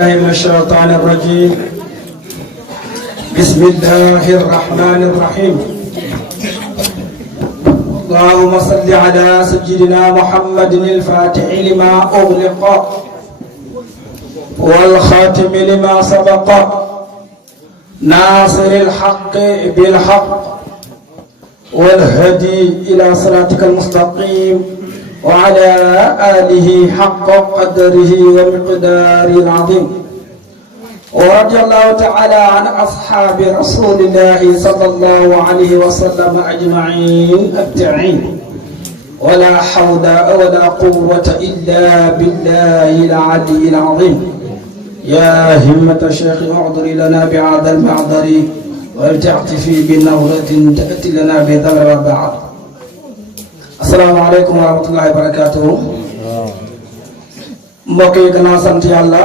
من الشيطان الرجيم. بسم الله الرحمن الرحيم. اللهم صل على سيدنا محمد الفاتح لما أغلق والخاتم لما سبق ناصر الحق بالحق والهدي إلى صراطك المستقيم وعلى آله حق قدره ومقداره العظيم. ورضي الله تعالى عن أصحاب رسول الله صلى الله عليه وسلم أجمعين التابعين ولا حول ولا قوة إلا بالله العلي العظيم. يا همة الشيخ اعذر لنا بهذا المعذر ولتعطفي بنظرة تأتي لنا بذر بعد. asalaamaaleykum wa rahmatullahi wa barakaatuhu. mbokk yi gannaaw sant yàlla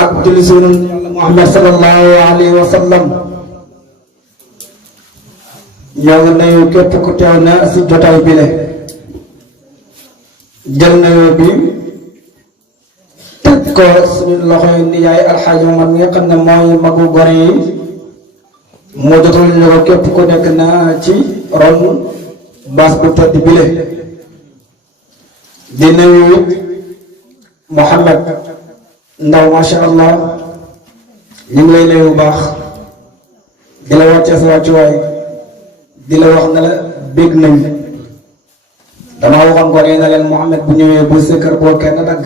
ak julli ci yàlla Muhammad sallallahu alayhi wa sallam ñoo ngi nuyu képp ku teew na si jotaay bi le jël nuyoo bi teg ko suñu loxoy nijaay alxaaji Omar mi nga xam ne mooy magu gone yi moo jotal ñu ko képp ku nekk na ci ron baas bu tedd bile di nuyu Mouhamed Ndaw macha allah ñu ngi lay nuyu bu baax di la wàccee sa wàccuwaay di la wax ne la bég nañ dama waxoon ko nee na leen Mouhamed bu ñëwee bu sikkar boo kenn dagg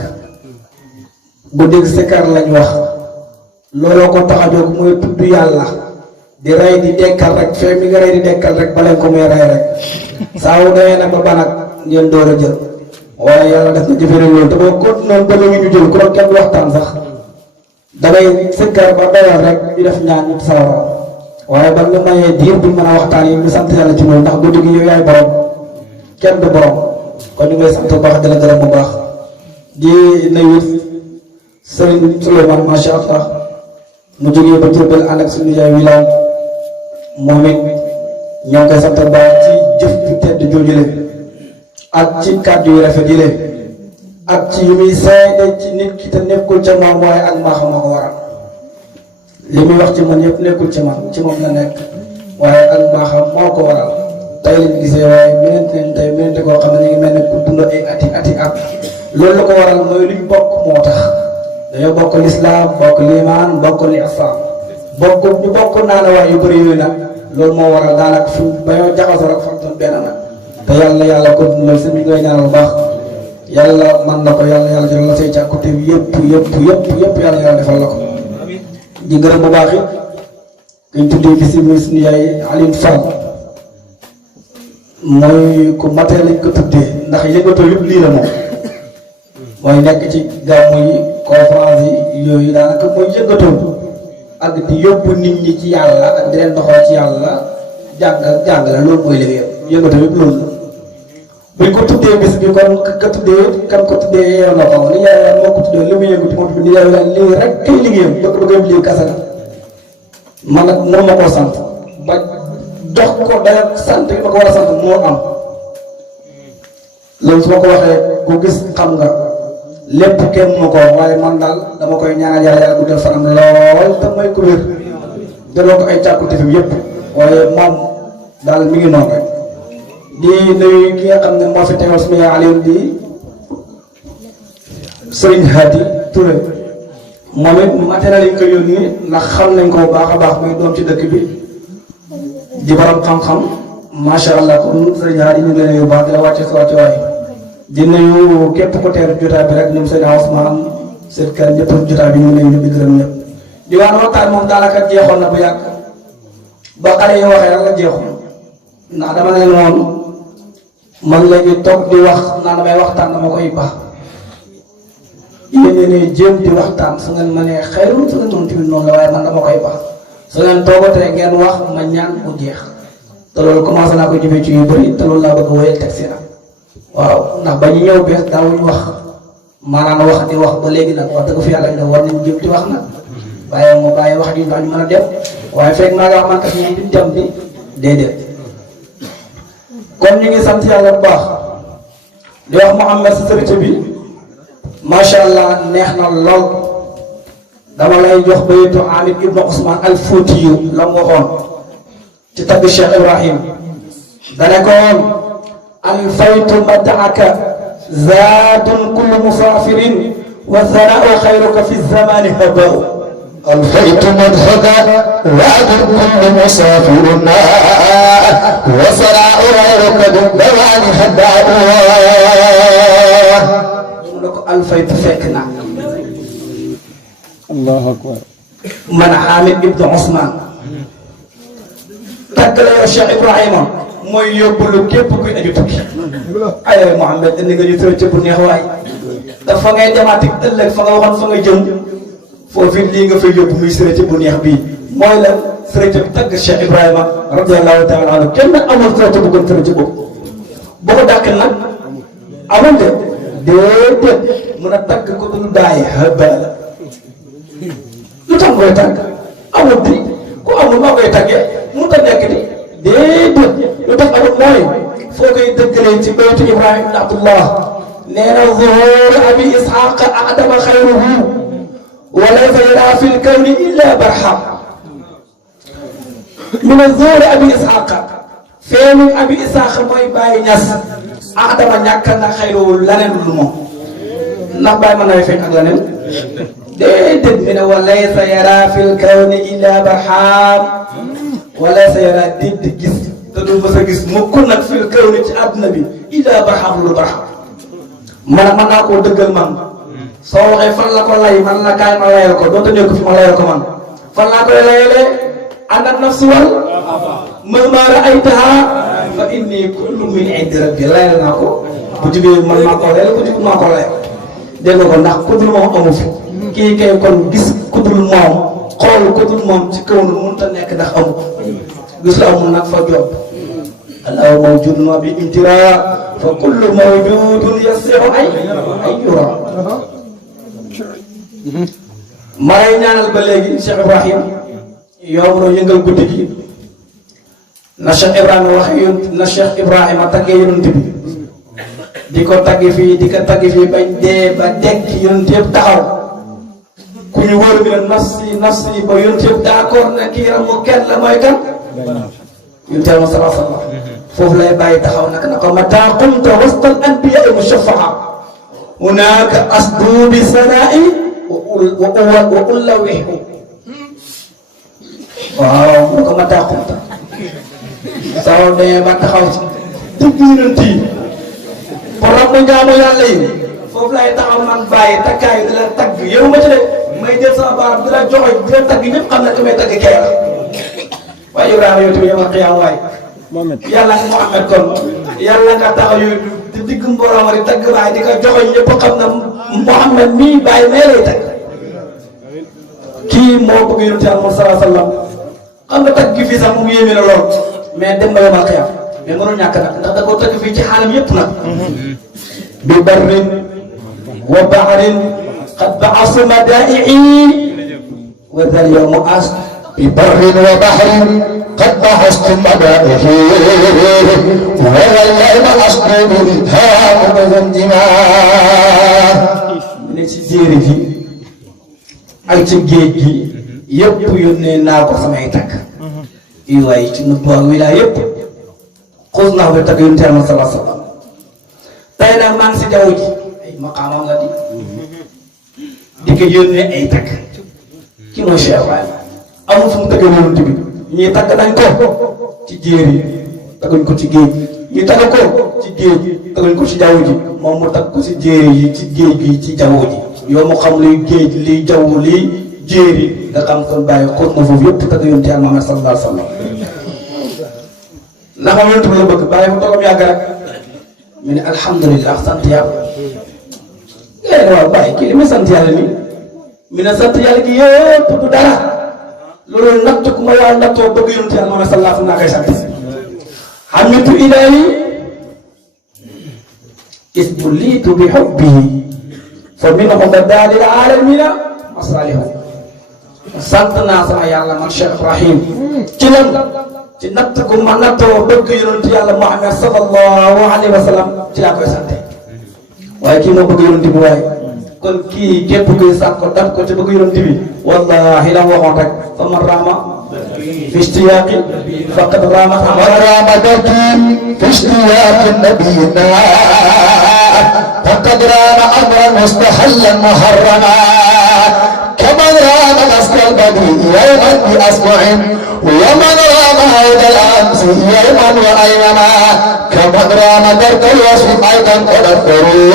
bu dégg sikkar lañ wax looloo ko tax a jóg mooy tudd yàlla di rey di dekkal rek fee mi nga rey di dekkal rek baleen ko muy rey rek saa wu demee nag ba nag ngeen door a jël waaye yàlla def na jëfee loolu te boo ko noonu ba léegi ñu jël ku doon kenn waxtaan sax dangay sëkkar ba doyal rek ñu def ñaan ñu sawara waaye ba ñu mayee diir bi mën a waxtaan yi ñu sant yàlla ci loolu ndax guddi gi yow yaay borom kenn du borom kon ñu ngay sant bu baax di la gërëm bu baax di nuyu Serigne Souleymane macha allah mu jógee ba Diourbel ànd ak suñu yaay wilaan moom it ñoo ngi koy sant baax ci jëf bu tedd jooju leen ak ci kàddu yu rafet yi leen ak ci yu muy seede ci nit ki te nekkul ca moom waaye ak mbaaxam moo ko waral li muy wax ci man yëpp nekkul ci man ci moom la nekk waaye ak mbaaxam moo ko waral tey lañ gisee waaye mënante koo xam ne ñu ngi mel ne ku dund ay ati at loolu la ko waral mooy luñ bokk moo tax dañoo bokk lislaam bokk liimaan bokk lislaam ñu bokk naa la waaye yu bëri yooyu nag loolu moo waral daanaka fi bañoo jaxasoo rek fan doon benn nag te yàlla ko loolu si mi ngay ñaanal bu baax yàlla man na ko yàlla jël la say càkkute bi yëpp yàlla defal la ko di gërëm bu baax it kuñ tuddee bi si muy suñu yaay Alioune Fall mooy ku matee lañ ko tuddee ndax yëngatoo yëpp lii la moom mooy nekk ci gàmmu yi conférence yi yooyu daanaka mooy yëngatoo ak di yóbbu nit ñi ci yàlla ak di leen doxal ci yàlla jàngale loolu mooy liggéeyam yëngatu yëpp loolu la buñ ko tuddee bis bi kon ka tuddee kan ko tuddee yow na ko ni yàlla moo ko tuddee li mu yëngatu moom ni yàlla lii rek kay liggéeyam bëgg lii kasa la man nag mënu ma koo sant ba jox ko dara sant yi ma ko war a sant moo am loolu su ma ko waxee ku gis xam nga lépp kenn moo ko waaye man daal dama koy ñaanal yàlla guddal fanam lool te may ko wér delloo ko ay càkkute fi yëpp waaye moom daal mi ngi noonu rek di nuyu ki nga xam ne moo fi teewal suñu yaay Aliou di Serigne Hadi Touré moom it matériel yi ñu ko yónni ndax xam nañ ko bu baax a baax muy doom ci dëkk bi di borom xam-xam macha allah kon Serigne Hadi ñu ngi lay nuyu baax di la wàcce sa wàcce waay di nuyu képp ku teew jotaay bi rek ñoom seen Ousmane seen kër ñëpp jotaay bi ñu ngi nuyu di gërëm ñëpp di wax waxtaan moom daanaka jeexoon na bu yàgg ba xale yi waxee rek la jeexoon ndax dama ne moom man léegi toog di wax naan damay waxtaan dama koy baax yéen ñi jéem di waxtaan su ngeen mënee xeyrul su ngeen mën tamit noonu la waaye man dama koy baax su ngeen toogatee ngeen wax ma ñaan mu jeex te loolu commencé naa ko jëfee ci yu bëri te loolu laa bëgg a wéyal teg si nag waaw ndax ba ñu ñëw bees daawuñu wax maanaam wax di wax ba léegi nag wax dëgg fi yàlla ne war nañu jëm di wax nag waaye mu bàyyi wax ji ndax ñu mën a dem waaye fekk maa ngi wax man kat ñu di dem di déedéet kon ñu ngi sant yàlla bu baax di wax Mouhamed sa sëriñ bi macha allah neex na lool dama lay jox bayitu Amir ibnu Usman al Fuutiyu la mu waxoon ci tagg Cheikh Ibrahim dane ko woon alfaytu madaaka zaadun kullu musaafirin wa thanaa'u xayruka fi zamani habau الفيت مدحك وعد كل مسافر وصلاء غيرك بالدوام حداء لك الفيت فيكنا الله أكبر من حامد ابن عثمان تقل يا شيخ إبراهيم mooy yóbbalu képp kuy aju tukki ay Mouhamed indi nga ñu tërëcc bu neex waay dafa ngay demaat ëllëg fa nga waxoon fa nga jëm foofu lii nga fay yóbbu muy sërëcc bu neex bii mooy lan sërëcc bi tagg Cheikh Ibrahima radiyallahu taala anhu kenn amul sërëcc bu gën sërëcc boobu boo ko dàkk nag amul de déedéet mën a tagg ko dul daay habala lu tax koy tagg amul di ku amul maa koy taggee mu ta nekk di déedéet lu tax amul mooy foo koy dëggalee ci baytu Ibrahima ibn Abdullah nee na zuhur abi ishaqa adama xayruhu wa laysa yara fi lkawni illa barham min zuhur abi ishaqa feeñu abi ishaqa mooy Baye Ñas adama ñàkk na xayruhu laneen lu moom ndax Baye mën na feeñ ak laneen déedéet mi ne wa laysa yara fi lkawni illa barham wala sa yara déet gis te du mës a gis mukk nag fil kaw ni ci àdduna bi illa barham lu barham man naa koo dëggal man soo waxee fan la ko lay man la kaay ma layal ko doonte nekk fi ma layal ko man fan laa koy layalee ana nafsu wal ma ra'aytaha fa inni kullu min indi rabbi layal naa ko bu jugee man maa ko layal bu jugee maa ko layal dégg ko ndax ku dul moom amu fi kii kay kon gis ku dul moom xool ku dul moom ci kaw nu mënut a nekk ndax amul gis la amul nag fa job allahu mawjudun wa bi imtira fa kullu mawjudun yasiru ay yura may ñaanal ba léegi Cheikh Ibrahim yow noo yëngal guddi gi na Cheikh Ibrahima waxe yoon na Cheikh Ibrahima taggee yonent bi di ko taggi fii di ko taggi fii bañ dee ba dekk yonent yëpp taxaw ku ñu wóor bi ne nafsi ba yonent yëpp d'accord na kii ramu kenn la mooy kan yonent Yàlla sallallahu alayhi wa sallam foofu lay bàyyi taxaw nag na ko mata qumta wasta al anbiya mushaffaha hunaka asdu bi sanaa'i wa ullawihu waaw na ko mata qumta soo demee ba taxaw ci dëgg yonent yi pour ramu jaamu yàlla yi foofu lay taxaw man bàyyi takkaay di la tagg yow ma ci de may jël sama baaraam di la joxe di la tagg ñëpp xam ne que may tagg kee la waaye Ibrahima yow tamit yow ak xiyaam waay yàlla ak Muhammad kon yàlla nga taxaw yow di digg mbooloo ma di tagg baay di ko joxe ñëpp xam na Muhammad mii bàyyi mee lay tagg kii moo bëgg yonent Yàlla sallallahu alayhi wa sallam xam nga tagg gi fii sax mu yéeme na lool mais dem ba yow ak xiyaam mais mënul ñàkk nag ndax da koo tagg fii ci xaalam yëpp nag bi barrin wa bahrin قد بعث مدائعي وذا اليوم أسد ببر وبحر قد بحثت مدائحي وذا اليوم أسد بالهام والدماء ne ci jéeri ji ak ci géej gi yëpp yónnee naa ko samay tagg i waaye ci nëbb ak wilaay yëpp xuus naa ko tagg yonent Yàlla sallallahu alayhi wa sallam tey nag maa ngi si jaww ji ay maqaamam la di ko yónnee ay tagg ki mooy Cheikh Ibrahima amul fu mu tëggee yonent bi ñii tagg nañ ko ci jéeri tagguñ ko ci géej ñii tagg ko ci géej tagguñ ko ci jaww ji moom mu tagg ko ci jéeri yi ci géej gi ci jaww ji yow mu xam luy géej liy jaww liy jéeri nga xam kon bàyyi xóot ma foofu yëpp tagg yonent Yàlla Muhammad sallallahu alayhi wa sallam ndax yonent bi la bëgg bàyyi mu toogam yàgg rek mu ne alhamdulilah sant yàlla waaw bàyyi kii li muy sant yàlla nii mi ne sant yàlla gi yëpp du dara loolu natt ku ma yàlla nattoo bëgg yonent Yàlla Muhammad sallallahu alayhi wa sallam naa koy sant hamitu ilaahi isbulitu bi hubbihi fa minhu bada lil aalamina masalihu sant naa sama yàlla man Cheikh Ibrahim ci lan ci natt ku ma nattoo bëgg yonent Yàlla Muhammad sallallahu alayhi wa sallam ci laa koy sante waaye kii moo bëgg yonent bi waaye kon kii képp kuy sàkk ko dab ko ci bëgg yonent bi wallahi la waxoon rek fa man raama fi ishtiyaaqi faqad raama ورام دركي في اشتياق نبينا فقد رام امرا مستحلا محرما كمن رام نسل البديع يوما باصبع ومن رام هيد الامس يوما وايمنا كمن رام درك الوصف ايضا قد اثروا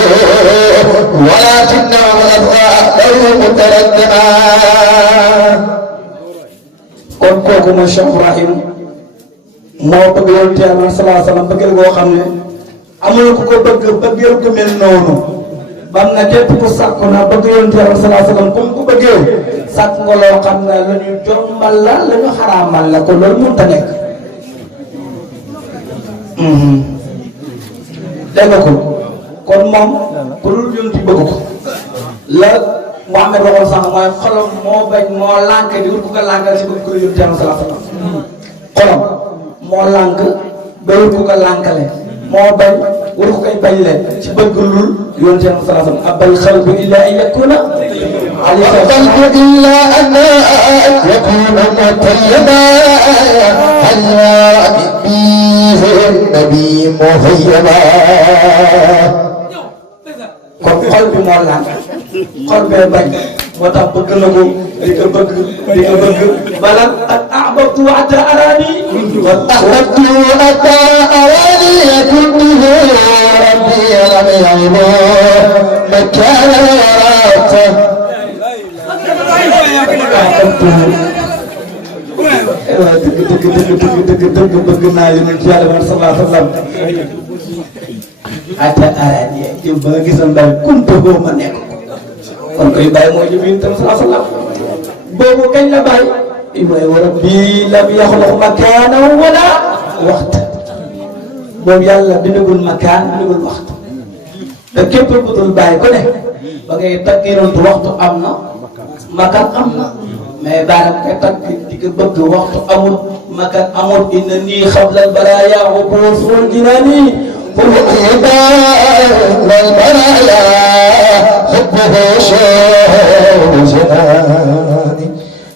ولكنه ابغى له متردما kon kooku mooy Cheikh Ibrahim moo bëgg yonent Yàlla sallallahu alayhi wa sallam bëggal goo xam ne amul ku ko bëgg bëggeel ko mel noonu bam na képp ku sàkku na bëgg yonent Yàlla sallallahu alayhi wa sallam comme ku bëggee sàkk nga loo xam ne la ñu jommal la la ñu xaraamal la ko loolu mënut a nekk. dégg nga ko kon moom ku dul yonent bëgg ko la Muhammad waxoon sànq mooy xolam moo bañ moo lànk di wut ku ko lànkal si bëgg ko yonent Yàlla sallallahu alayhi wa sallam xolam moo lànk ba wut ku ko lànkale moo bañ wut ku koy bañ leen ci bëgg lul yonent Yàlla sallallahu alayhi wa sallam abal xalbu illa an yakuna القلب إلا أن يكون مطيبا هل به النبي مهيبا kon xol bi moo lànk xol bee bañ moo tax bëgg na ko di ko bëgg di ko bëgg bala ak ahbabtu hatta arani أحببت أتى أراني كنته ربي لم يعلم مكان وراته dëgg bëgg naa yonent Yàlla sallallahu alayhi wa sallam hatta arani yow ba nga gisoon daal kunte boo ma nekk kon koy bàyyi mooy jëm yonent sallallahu alayhi wa sallam boobu kañ la bàyyi mooy wa rabbi lam yaxluq makaanan wala waxta boobu yàlla bindagul makaan bindagul waxtu te képp ku dul bàyyi ku ne ba ngay tagg yonent waxtu am na makaan am na mais bàyyi nag koy tagg di ko bëgg waxtu amul makaan amul inna nii xabla al baraaya xubuus wal jinaani فالهدى والبرايا حبه شهر جناني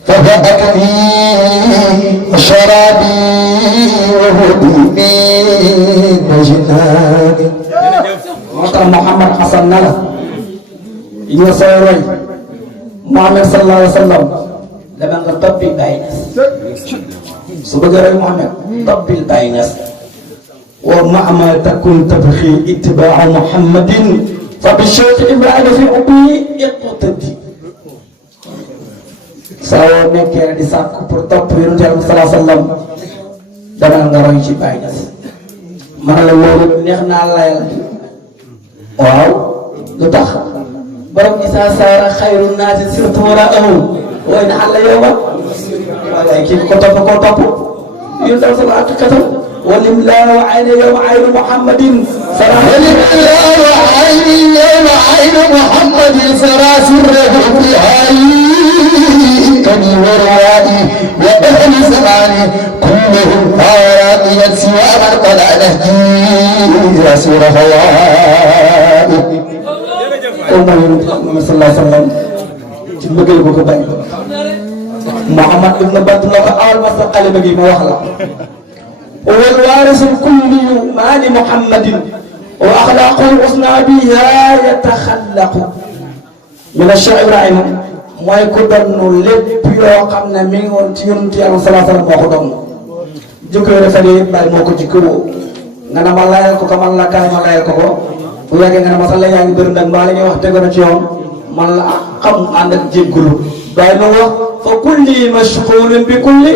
فبأكلي شرابي وهدي من جناني moo tax Mouhamad Hassan na la yow sooy roy Mouhamad sallallahu alayhi wa sallam dama nga toppi Baye Niass su bëgg a roy Mouhamad toppil Baye Niass ومهما تكن تبغي اتباع محمد فبالشيخ إبراهيم في حبه اقتدي soo nekkee di sàkku pour topp yonent Yàlla sallallahu alayhi wa sallam demal nga roy ci Baye Niass ma ne la loolu neex naa layal waaw lu tax borom isa saara xayru naasi sirtu waraahu way na xàlla yow ba waaye kii ko topp koo topp yonent Yàlla sallallahu alayhi wa sallam ولله عين يوم عين محمد ولله عين يوم عين محمد سراسره في عيني وروائي وأهل زماني كلهم طاراتي سوى من قد نهجي رسول هوائي Muhammad sallallahu alayhi wa sallam ci mbëggeel bu ko bañ Muhammad ibn Batullah ko awal ma sa xale ba gi ma wax la هو الوارث الكلي مال محمد واخلاقه الحسنى بها يتخلق من الشيخ ابراهيم mooy ku doon lépp yoo xam ne mi ngi woon ci yonent Yàlla sallallahu alayhi wa sallam moo ko doon jikko yu rafet yi bàyyi moo ko jikkoo nga ne ma layal ko man la kaay ma layal ko bu yàggee nga ne ma sax la yaa ngi bëri nag mbaa la ñuy wax tegu na ci yoon man la xam ànd ak jéggulu bàyyi ma wax fa kulli mashghulun bi kulli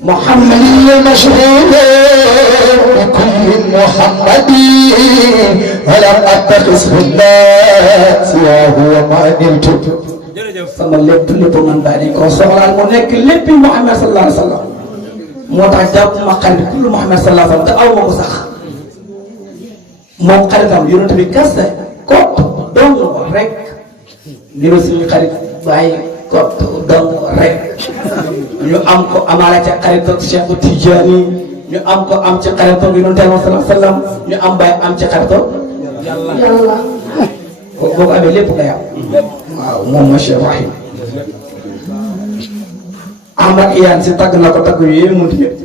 محمد مشغول بكل محمد ولم اتخذ في الله سواه وما نلت sama lépp man bàyyi nañ ko soxlaal mu nekk lépp Muhammad sallallahu alayhi wa sallam moo tax jàpp ma xarit kullu Muhammad sallallahu alayhi wa sallam te aw ma ko sax moom xaritam yonent bi kese kot dong rek li ma suñu xarit bàyyi kot dong rek ñu am ko amaale ca xaritam Cheikh Tidiane ñu am ko am ci xaritam yonent Yàlla sallallahu alayhi wa sallam ñu am bàyyi am ci xaritam yàlla boo ko amee lépp nga yàq waaw moom mooy Cheikh Ibrahim Ahmad Iyaan si tagg na ko tagg yu yéemu yëpp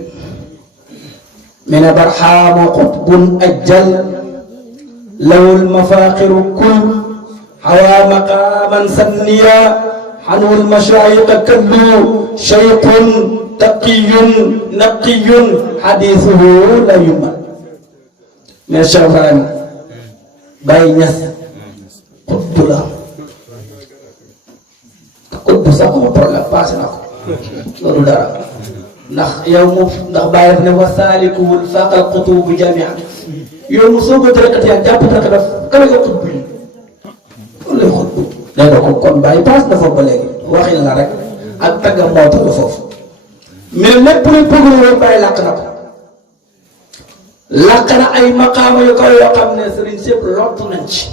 mi ne barxaamu xutbun ajjal lawul mafaaxiru kul xawaa maqaaman sanniya xanul mashaayika kallu shaykhun taqiyun naqiyun xadiisuhu la yumal mais Cheikh Ibrahim Baye Niass xutbu la xutbu sax amul problème passé na ko loolu dara ndax yow mu ndax Baye daf ne wa saalikuwul faqal xutubu jamian yow mu soog a tërëkkat yaa jàpp tërëkkat daf kala nga xutbu yi loolu lay xutbu nee na ko kon Baye paas na foofu ba léegi waxin la rek ak taggam moo tax la foofu mais lépp luy programme rek Baye làq na ko làq na ay maqaama yu kaw yoo xam ne sëriñ sépp lottu nañ ci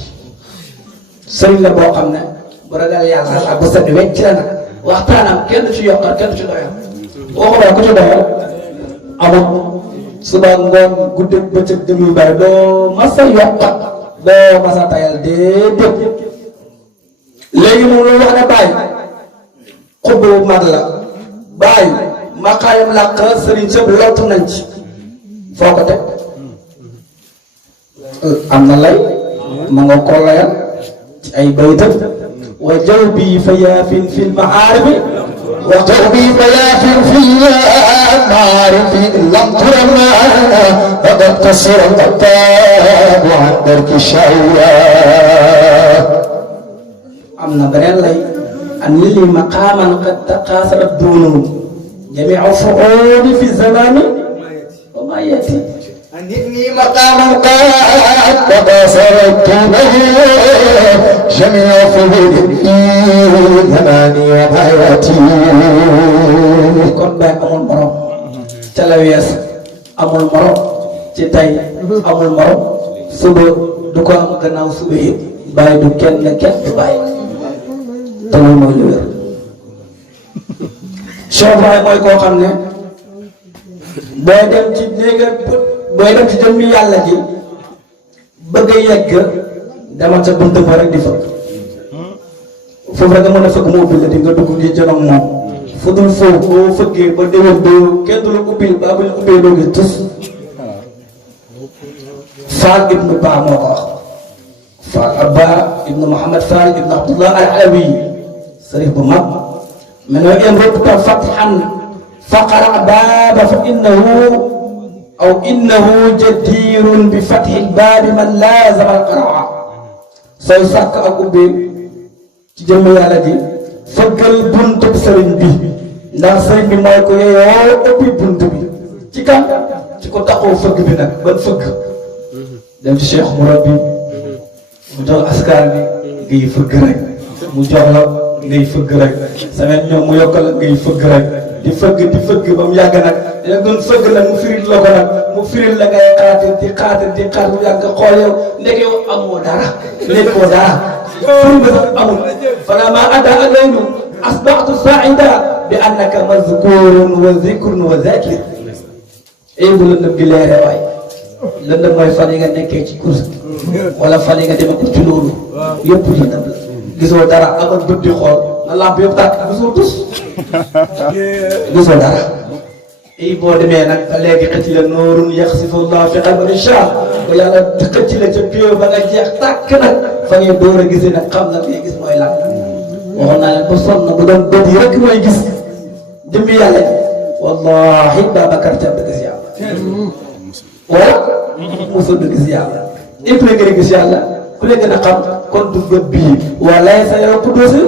sëriñ la boo xam ne bu ragal yàlla ak bu set wecc la nag waxtaanam kenn ci yokkal kenn ci doyal waxumaa ku ci doyal amul suba ngoon guddeeg bëccëg déglu yu bari doo masa yokkat doo masa tayal déedéet léegi moom lu wax ne bàyyi xutbu bu mag la bàyyi maqaayam làq sëriñ sépp lottu nañ ci foo ko teg am na lay ma nga ko layal ci ay baytam wa jaw bi fa yaafin fil maarifi wa jaw bi fa yaafin fil maarifi lam turama faqad tasira al-aqtab an darki shawya am na beneen lay an lili maqaaman qad taqaasarat duunuhu jamii'u fu'uudi fi zamani wa ma yati أنني مقام قد تبصرت به جميع فضول في زماني وحياتي kon Baye amul morom ca la wees amul morom ci tey amul morom suba du ko am gannaaw suba yëpp Baye du kenn du Baye te loolu mooy lu wér Cheikh Baye mooy koo xam ne booy dem ci néega booy dem ci jëmmi yàlla ji bëgg a yegg demal sa bunt ba rek di fëgg foofu rek nga mën a fëgg mu ubbil la di nga dugg di jënoog moom fu dul foofu boo fëggee ba déwén doo kenn du la ubbil ba bu ñu ubbee doo gis tus Faal ibnu Ba moo ko wax Faal Abba ibnu Muhammad Faal ibnu Abdullah al Alawi sërif bu mag mais nag en rëppta fatihan faqara baaba fa innahu أو إنه جدير بفتح الباب من لازم القراءة سيساك أكو بي جمع يالا دي فقل بنت بسرين بي ndax sëriñ bi mooy ko yeyoo ubbi bunt bi ci kan ci ko taxaw fëgg bi nag ban fëgg dem ci Cheikh Mourabbi mu jox askar bi ngay fëgg rek mu jox la ngay fëgg rek semaine ñoom mu yokkal la ngay fëgg rek di fëgg ba mu yàgg nag dina doon fëgg nag mu firil la ko nag mu firil la ngay xaatir di xaar bu yàgg xool yow ndek yow amoo dara nekkoo dara firi ba sax amul fala ma ada alaynu asbaxtu saida bi annaka mazkurun wa zikrun wa zakir ay bu lëndëm gi leere waay lëndëm mooy fan yi nga nekkee ci course wala fan yi nga demee ko ci loolu yëpp lëndëm la gisoo dara amal bët di xool na lamp yëpp tàkk gisoo tus gisoo dara ay boo demee nag ba léegi xëcc la noorun yaxsifu llah fi qalbi man shaa ba yàlla xëcc la ca biir ba nga jeex tàkk nag fa ngay door a gisee nag xam na ngay gis mooy lan waxoon naa leen ba sonn bu doon bët yi rek mooy gis jëmbi yàlla ji wallahi Babacar Thiam da gis yàlla wala mosul da gis yàlla épp la gën a gis yàlla ku la gën a xam kon du bët bii wala sa yow ku doosi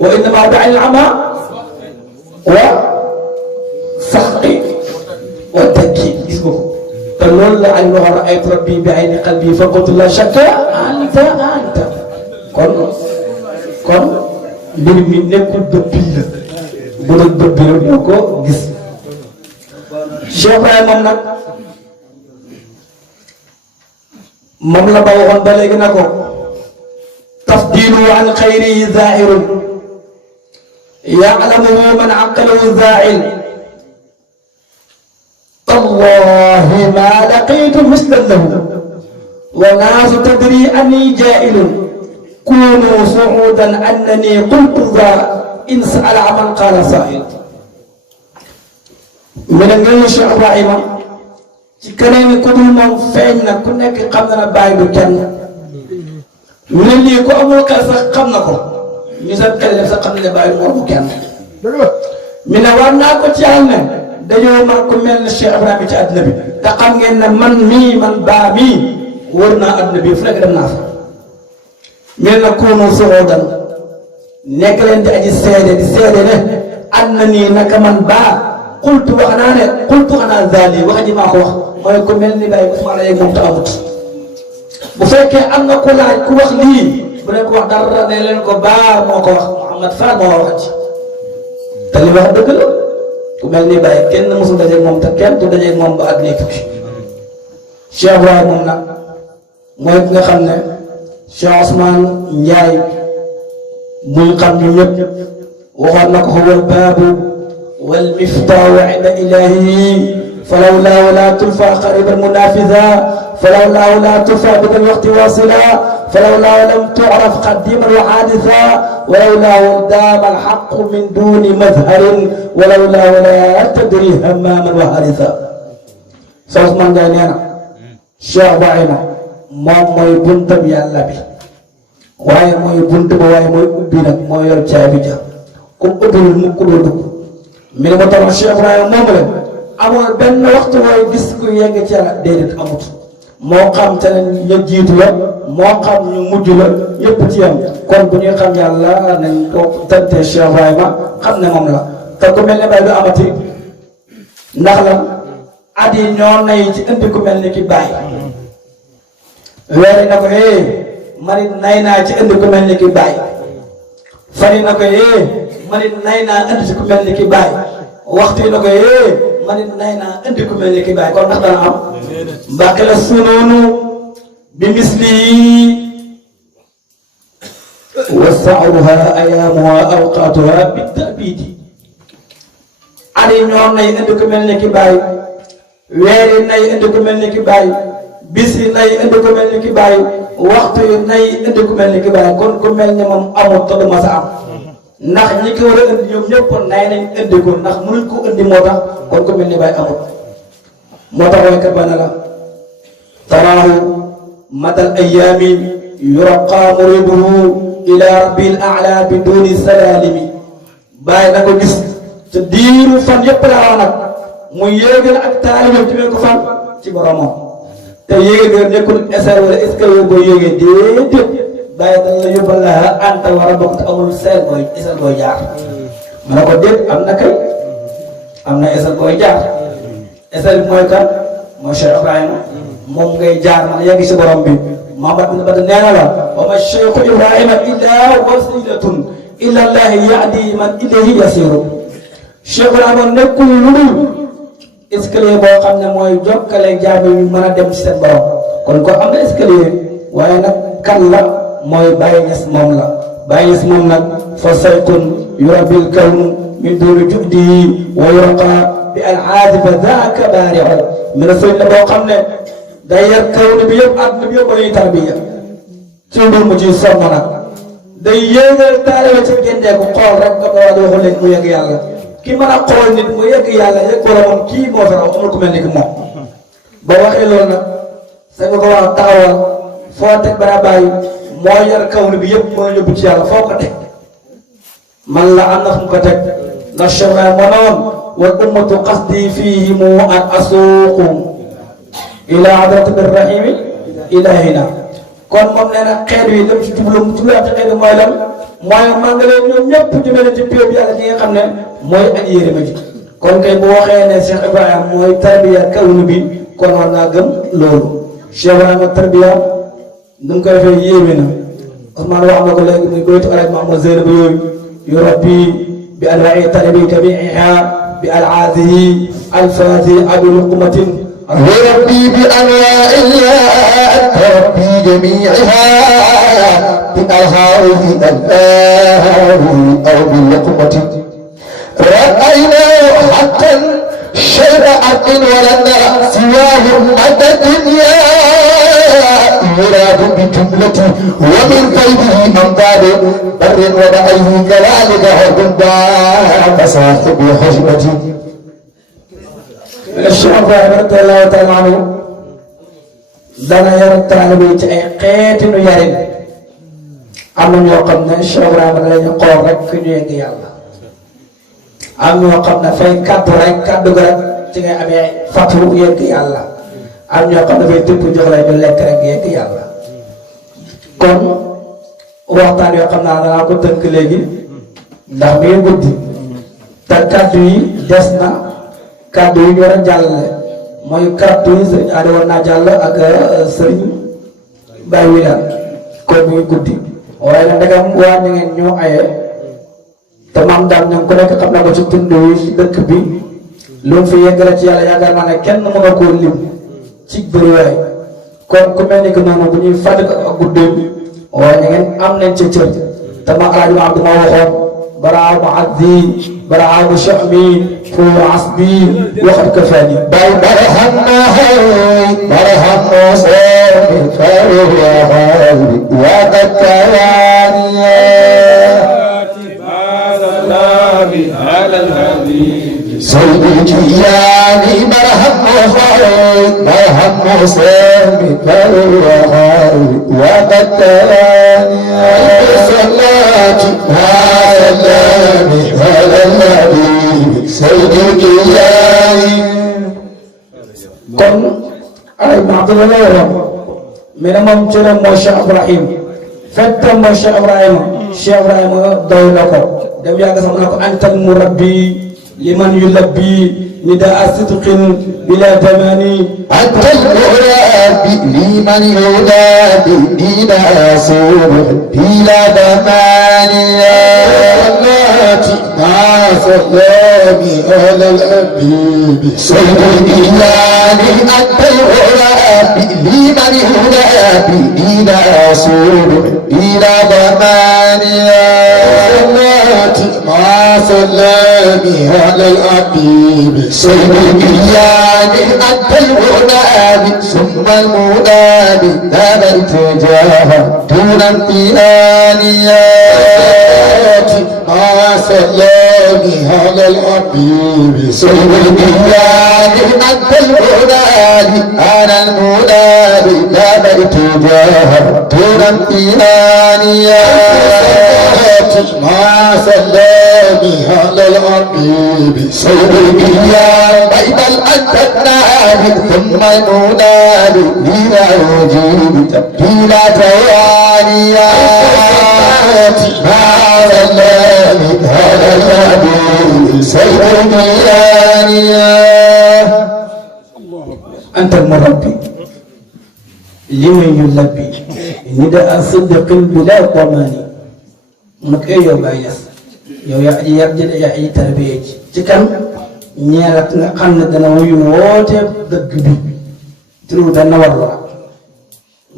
wa innama bi al ama wa saxi wa takki gis nga ko te loolu la ay loxo raaytu rabbi bi ayni qalbi fa qultu la shakka anta kon mbir mi nekkul bët bii la bu doon bët bi rek ñoo ko gis Cheikh Ibrahima moom nag moom la ba waxoon ba léegi na ko tafdilu an xayrihi zaahirun ya'lamuhu man aqalahu zaa'il tallahi ma laqitu mislan lahu wa naasu tadri anni jaa'ilun كونوا صعودا أنني قلت ذا إن سأل عمن قال سائل من النبي الشيخ إبراهيم ci keneen ku dul moom feeñ na ku nekk xam na ne bàyyi du kenn mu ne lii ku amul xel sax xam na ko ñu sax xel def sax xam ne bàyyi moo bu kenn mi ne war naa ko ci yàlla ne dañoo mar ku mel ne Cheikh Ibrahima ci àdduna bi te xam ngeen ne man mii man baa mii wër naa àdduna bi fu nekk dem naa fa mi ne nag koonu suudan nekk leen di aji seede di seede ne ànd na nii naka man baa xultu wax naa ne xultu xanaa zaali wax ji maa ko wax mooy ku mel ni Baye Ousmane yeeg moom te amut bu fekkee am na ku laaj ku wax lii bu ne ko wax dara ne leen ko baa moo ko wax Mouhamad Fall moo wax ci te li wax dëgg la ku mel ni Baye kenn mosul dajeeg moom te kenn du dajeeg moom ba àdduna tukki Cheikh Ibrahima moom nag mooy ki nga xam ne Cheikh Ousmane Ndiaye muy xam ñu ñëpp waxoon na ko wal baabu wal miftaahu inda ilaahi falawlaahu laa tulfaa qariiban munaafizaa falawlaahu laa tulfaa bidal waqti waasila falawlaahu lam tu'raf qadiiman wa haadithan walawlaahu daama al-haqqu min duuni mazharin walawlaahu laa tadrii hammaaman wa haadithan. Cheikh Ousmane Ndiaye nee na Cheikh Ibrahima moom mooy buntam yàlla bi waaye mooy bunt ba waaye mooy ubbi nag mooy yor caabi ja ku ubbiwul mu ku doo dugg mi ne ma tax Cheikh Ibrahima moom la amul benn waxtu wooy gis ku yegg ci yàlla déedéet amut moo xam te ne ñu jiitu la moo xam ñu mujj la yëpp ci yam kon bu ñuy xam yàlla nañ ko tante Cheikh Ibrahima xam ne moom la te ku mel ne bay du amati ndax la at yi ñoo nay ci indi ku mel ni ki bàyyi weeri na ko manit nay naa ci indi ku mel ni ki bàyyi fani na ko manit nay naa indi ci ku mel ni ki bàyyi waxtu yi na ko manit nay naa indi ku mel ni ki bàyyi kon ndax dana am mbàqi la sunoonu bi misli wa sa'ruha ayaamuha awqaatuha bi tabidi ani ñoom nay indi ku mel ni ki bàyyi weeri nay indi ku mel ni ki bàyyi bis yi nay indi ku mel ni ki bàyyi waxtu yi nay indi ku mel ni ki bàyyi kon ku mel ni moom amul te du ma sa am ndax ñi ko war a indi ñoom ñëpp nay nañ indi ko ndax mënuñ ko indi moo tax kon ku mel ni bàyyi amul moo tax waykat ba ne la taraahu madal ayaami yuraqa muriduhu ila rabbil a'la bi duni salalimi bàyyi na ko gis te diiru fan yëpp laa wax nag mu yéegal ak taalibam jëmee ko fan ci boromam te yéege nga nekkul esar wala escalier boo yéegee déedéet bàyyi dañ la yóbbal la anta war a bokk te amul seel booy esar booy jaar ma ne ko déet am na kay am na esar booy jaar esar bi mooy kan mooy Cheikh Ibrahima moom ngay jaar man yegg si borom bi Muhammad bin Badr nee na la wa ma Cheikh Ibrahima illa wasilatun illa allahi yahdi man ilayhi yasiru Cheikh Ibrahima nekkul lu dul escalier boo xam ne mooy jokkale jaam yi mën a dem ci seen borom kon ko am na escalier waaye nag kan la mooy Baye Niass moom la Baye Niass moom nag fa sayqun yurabil kawnu min duni jubdihi wa yurqa bi al-aadifa daaka baari'u mi ne sëñ la boo xam ne day yar kawnu bi yëpp àdduna bi yëpp ba ñuy tarbiya ci mbir mu ciy sonn nag day yéegal taalibe ci gendeeku xool rek nga ma waxu leen mu yegg yàlla ki mën a xool nit mu yegg yàlla yegg boromam kii moo fi raw amul ku mel ni ki moom ba waxee loolu nag sa nga ko wax taxawal foo teg bara bàyyi moo yar kawnu bi yëpp moo yóbbu ci yàlla foo ko teg man la am na fu mu ko teg ndax Cheikh moo ne woon wal ummatu qasdi fihimu an asuuqu ila hadrati birrahimi ilahina kon moom nee na xeet wi dem ci jublu ci xeet wi mooy lan mooy man nga leen ñoom ñëpp jëmale ci péew bi yàlla gi nga xam ne mooy aji yërëma ji kon kay bu waxee ne Cheikh Ibrahima mooy tarbiya kawnu bi kon war naa gëm loolu Cheikh Ibrahima tarbiya nu mu koy defee yéeme na Ousmane wax na ko léegi muy goytu alaaj Mahamad Zeynab yooyu yu rabbi bi alwaai talibi jamiiha bi alaazihi alfaati abi luqmatin وربي بأنواعها ربي جميعها بألهاه الله أو باللقمة رأينا حقا شيء حق ولن نرى سواه مدى الدنيا يراد بجملته ومن قلبه أمداد بر ودعيه كذلك هدى فصاحب حجمتي الشيخ رضي الله تعالى عنه dana yar taalibe ci ay xeeti nu yarin am na ñoo xam ne Cheikh Ibrahima dañu xool rek fi ñu yegg yàlla am ñoo xam ne fay kaddu rek kaddu gi rek ci ngay amee fatu yegg yàlla am ñoo xam ne dafay tëpp jox lay ñu lekk rek yegg yàlla kon waxtaan yoo xam naa danaa ko tënk léegi ndax mi ngi guddi te kaddu yi des na kaddu yi ñu war a jàllale mooy kaddu yi sëriñ Adi war naa jàll ak sëriñ Baye Wilane kon muy guddi waaye nag ndegam waa ñu ngeen ñoo aye te maam daal ñoom ku nekk xam na ko ci tund yi ci dëkk bi lu mu fi yeggale ci yàlla yaakaar naa ne kenn mën a koo lim ci bëriwaay kon ku mel ni que noonu bu ñuy fàttali ko ak guddeem waaye ñu ngeen am nañ ca cër te ma alaaji ma Abdou ma waxoon baraamu addi baraamu shami fu asbi waxat ka fani بل برهنا برهم صوم فروح قلبي وذكراني على الحبيب سيدي جياني برهم صوم فروح قلبي وذكراني صلاتي على الحبيب سيدي جياني kon alay ma Abdou la waxoon mais nag moom cëram mooy Cheikh Ibrahim fektam mooy Cheikh Ibrahima Cheikh Ibrahima doy na ko dem yàgg sax mu ne ko antal murabbi liman yulabbi nidaa sidqin bila tamani أنت المرابي لمن ينادي إلى صبح بلا دمانية صلاتي مع سلامي على الحبيب سيدي يعني أنت المرابي لمن ينادي إلى صبح بلا دمانية صلاتي مع سلامي على الحبيب سيدي يعني أنت المنادي ثم المنادي هذا التجاه دون امتنانية مع سلامي على الحبيب سيدي يعني أنت المنادي أنا المنادي هذا التجاه دون امتنانية مع سلامي على الحبيب سيدي يا بيت الأنتنادي ثم المنادي بلا وجود بلا توانية مع سلامي على الحبيب سيدي يا أنت المربي لمن يلبي نداء صدق بلا ضمان nag yow Baye Niass yow yaa aji yar jële yaa aji tarbiya ci kan ñeel ak nga xam ne dana wuyu woote dëgg bi turu dana war la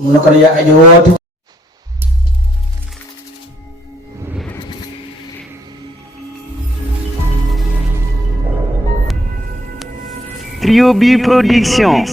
mu ne ko yaa aji woote Trio B Production.